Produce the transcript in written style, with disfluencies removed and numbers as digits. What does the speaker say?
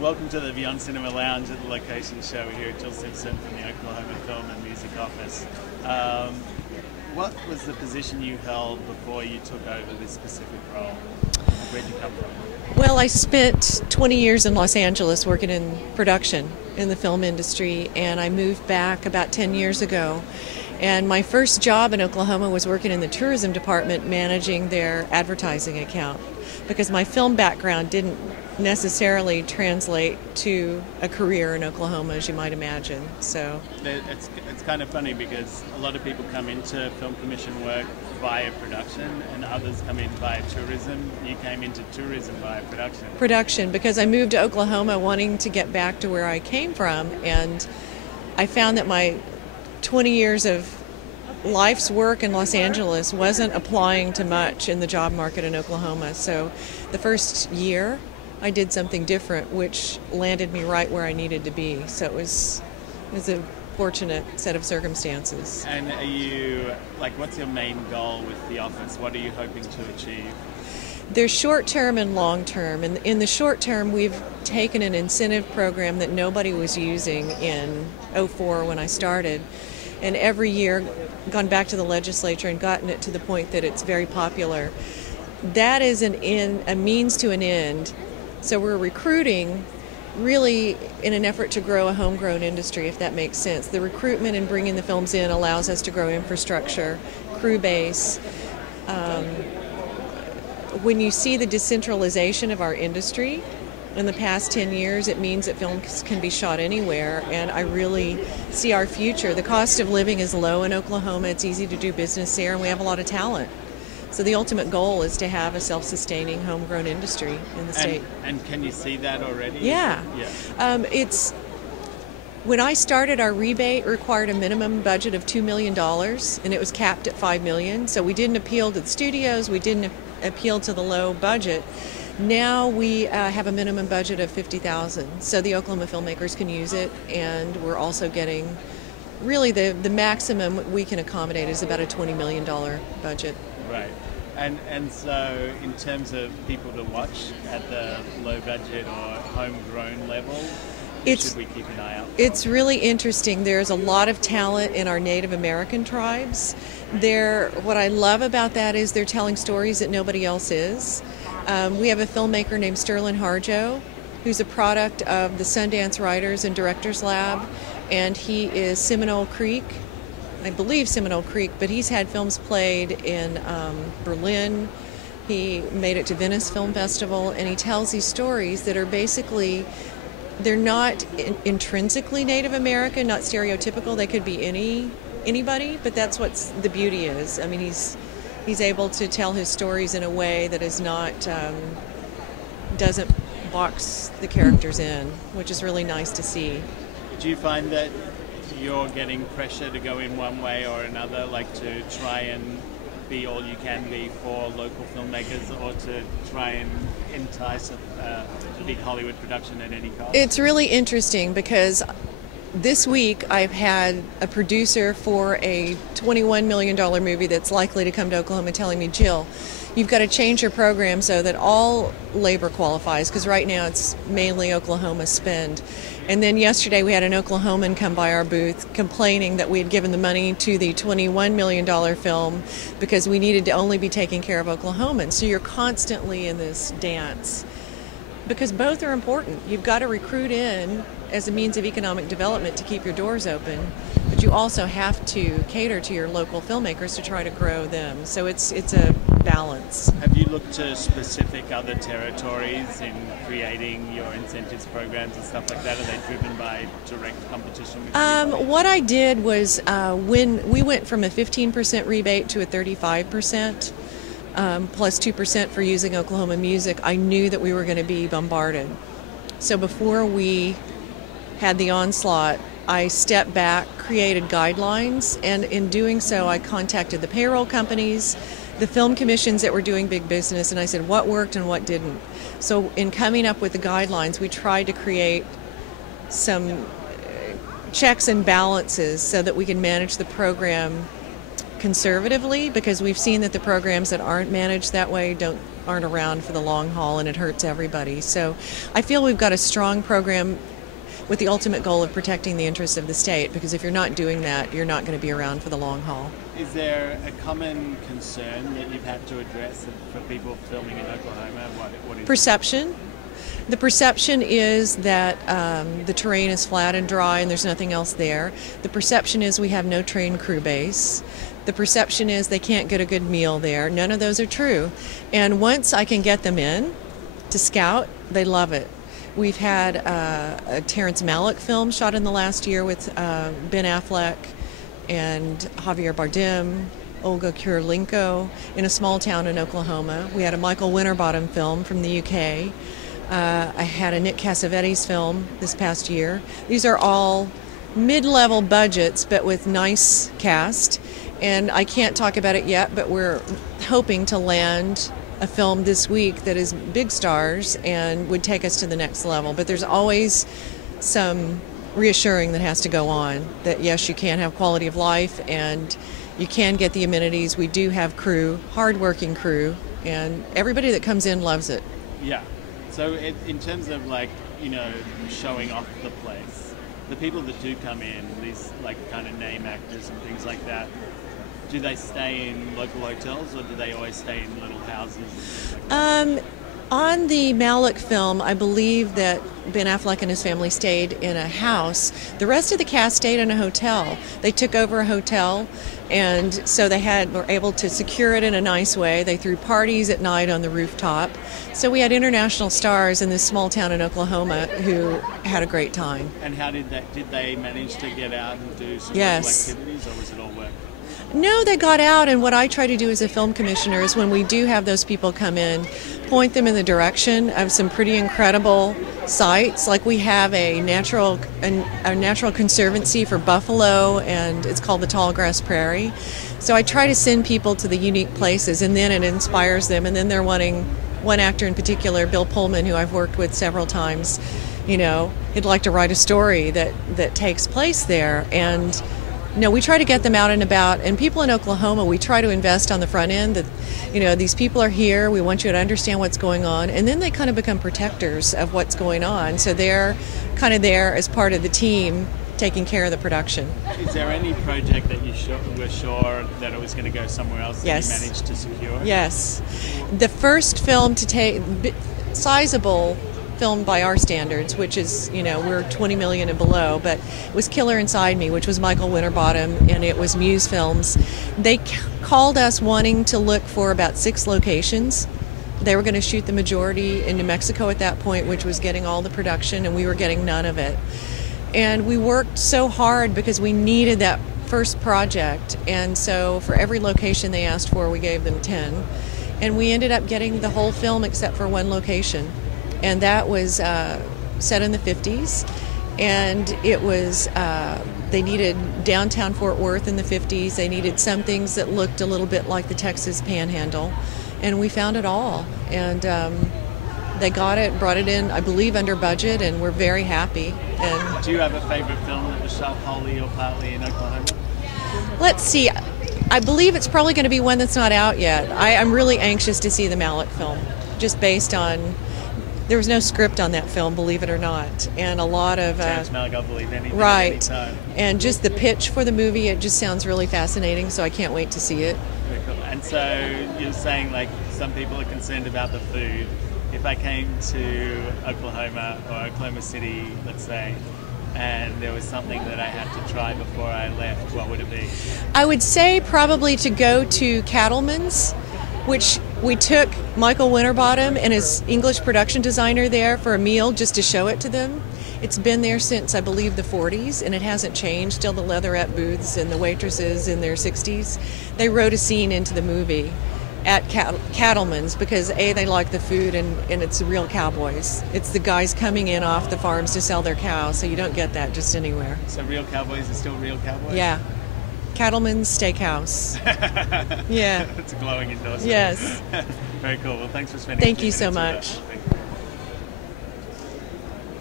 Welcome to the Beyond Cinema Lounge at the location show here at Jill Simpson from the Oklahoma Film and Music Office. What was the position you held before you took over this specific role? Where'd you come from? Well, I spent 20 years in Los Angeles working in production in the film industry, and I moved back about 10 years ago. And my first job in Oklahoma was working in the tourism department managing their advertising account, because my film background didn't necessarily translate to a career in Oklahoma, as you might imagine. So it's kind of funny because a lot of people come into film commission work via production and others come in via tourism. You came into tourism via production. Production, because I moved to Oklahoma wanting to get back to where I came from, and I found that my 20 years of life's work in Los Angeles wasn't applying to much in the job market in Oklahoma. So the first year I did something different, which landed me right where I needed to be. So it was a fortunate set of circumstances. And are you, what's your main goal with the office? What are you hoping to achieve? There's short-term and long-term. And in the short term, we've taken an incentive program that nobody was using in '04 when I started, and every year gone back to the legislature and gotten it to the point that it's very popular. That is a means to an end. So we're recruiting really in an effort to grow a homegrown industry, if that makes sense. The recruitment and bringing the films in allows us to grow infrastructure, crew base. When you see the decentralization of our industry in the past 10 years, it means that films can be shot anywhere, and I really see our future. The cost of living is low in Oklahoma. It's easy to do business there, and we have a lot of talent. So the ultimate goal is to have a self-sustaining, homegrown industry in the state. And can you see that already? Yeah. When I started, our rebate required a minimum budget of $2 million, and it was capped at $5 million. So we didn't appeal to the studios. We didn't appeal to the low budget. Now we have a minimum budget of $50,000, so the Oklahoma filmmakers can use it, and we're also getting really the maximum we can accommodate is about a $20 million budget. Right. And so in terms of people to watch at the low budget or homegrown level, should we keep an eye out for? It's really interesting. There's a lot of talent in our Native American tribes. What I love about that is they're telling stories that nobody else is. We have a filmmaker named Sterling Harjo, who's a product of the Sundance Writers and Directors Lab, and he is Seminole Creek, I believe Seminole Creek, but he's had films played in Berlin. He made it to Venice Film Festival, and he tells these stories that are basically, they're not intrinsically Native American, not stereotypical. They could be anybody, but that's what the beauty is. I mean, he's able to tell his stories in a way that is not doesn't box the characters in, which is really nice to see. Do you find that you're getting pressure to go in one way or another, like to try and be all you can be for local filmmakers, or to try and entice a big Hollywood production at any cost? It's really interesting because this week I've had a producer for a $21 million movie that's likely to come to Oklahoma telling me, Jill, you've got to change your program so that all labor qualifies, because right now it's mainly Oklahoma spend. And then yesterday we had an Oklahoman come by our booth complaining that we had given the money to the $21 million film because we needed to only be taking care of Oklahomans. So you're constantly in this dance because both are important. You've got to recruit in as a means of economic development to keep your doors open, but you also have to cater to your local filmmakers to try to grow them. So it's a balance. Have you looked to specific other territories in creating your incentives programs and stuff like that? Are they driven by direct competition with anybody? What I did was when we went from a 15% rebate to a 35%, plus 2% for using Oklahoma music, I knew that we were going to be bombarded. So before we had the onslaught, I stepped back, created guidelines, and in doing so I contacted the payroll companies, the film commissions that were doing big business, and I said what worked and what didn't. So in coming up with the guidelines, we tried to create some checks and balances so that we can manage the program conservatively, because we've seen that the programs that aren't managed that way don't aren't around for the long haul, and it hurts everybody. So I feel we've got a strong program with the ultimate goal of protecting the interests of the state, because if you're not doing that, you're not going to be around for the long haul. Is there a common concern that you've had to address for people filming in Oklahoma? What is Perception. The perception is that the terrain is flat and dry and there's nothing else there. The perception is we have no trained crew base. The perception is they can't get a good meal there. None of those are true. And once I can get them in to scout, they love it. We've had a Terrence Malick film shot in the last year with Ben Affleck and Javier Bardem, Olga Kurylenko, in a small town in Oklahoma. We had a Michael Winterbottom film from the UK. I had a Nick Cassavetes film this past year. These are all mid-level budgets, but with nice cast. And I can't talk about it yet, but we're hoping to land a film this week that is big stars and would take us to the next level. But there's always some reassuring that has to go on, that yes, you can have quality of life and you can get the amenities. We do have crew, hard-working crew, and everybody that comes in loves it. Yeah. So in terms of showing off the place, the people that do come in, these kind of name actors and things like that, do they stay in local hotels or do they always stay in little houses and things like that? On the Malick film, I believe that Ben Affleck and his family stayed in a house. The rest of the cast stayed in a hotel. They took over a hotel, and so were able to secure it in a nice way. They threw parties at night on the rooftop. So we had international stars in this small town in Oklahoma who had a great time. And how did they manage to get out and do some Yes. local activities, or was it all work? No, they got out, and what I try to do as a film commissioner is when we do have those people come in, point them in the direction of some pretty incredible sites. Like we have a natural conservancy for buffalo, and it's called the Tall Grass Prairie. So I try to send people to the unique places, and then it inspires them, and then they're wanting, one actor in particular, Bill Pullman, who I've worked with several times, he'd like to write a story that takes place there. And no, we try to get them out and about, and people in Oklahoma, we try to invest on the front end that, these people are here, we want you to understand what's going on, and then they kind of become protectors of what's going on. So they're kind of there as part of the team taking care of the production. Is there any project that you were sure that it was going to go somewhere else Yes. that you managed to secure? Yes. The first film to take, sizable film by our standards, which is, we're 20 million and below, but it was Killer Inside Me, which was Michael Winterbottom, and it was Muse Films. They called us wanting to look for about 6 locations. They were going to shoot the majority in New Mexico at that point, which was getting all the production, and we were getting none of it. And we worked so hard because we needed that first project, and so for every location they asked for, we gave them 10. And we ended up getting the whole film except for one location. And that was set in the 50s, and it was, they needed downtown Fort Worth in the 50s. They needed some things that looked a little bit like the Texas Panhandle, and we found it all. And they got it, brought it in, I believe, under budget, and we're very happy. And do you have a favorite film that was shot wholly or partly in Oklahoma? Let's see. I believe it's probably going to be one that's not out yet. I'm really anxious to see the Malick film, just based on... There was no script on that film, believe it or not, and a lot of Terrence Malick, I'll believe anything right, at any time. And just the pitch for the movie, it just sounds really fascinating. So I can't wait to see it. Very cool. And so you're saying some people are concerned about the food. If I came to Oklahoma or Oklahoma City, let's say, and there was something that I had to try before I left, what would it be? I would say probably to go to Cattleman's, which we took Michael Winterbottom and his English production designer there for a meal just to show it to them. It's been there since, I believe, the 40s, and it hasn't changed. Still the leatherette booths and the waitresses in their 60s. They wrote a scene into the movie at Cattleman's because, A, they like the food, and it's real cowboys. It's the guys coming in off the farms to sell their cows, so you don't get that just anywhere. So real cowboys are still real cowboys? Yeah. Cattleman's Steakhouse. Yeah. It's a glowing endorsement. Yes. Very cool. Well, thanks for spending Thank you so much. Thank you.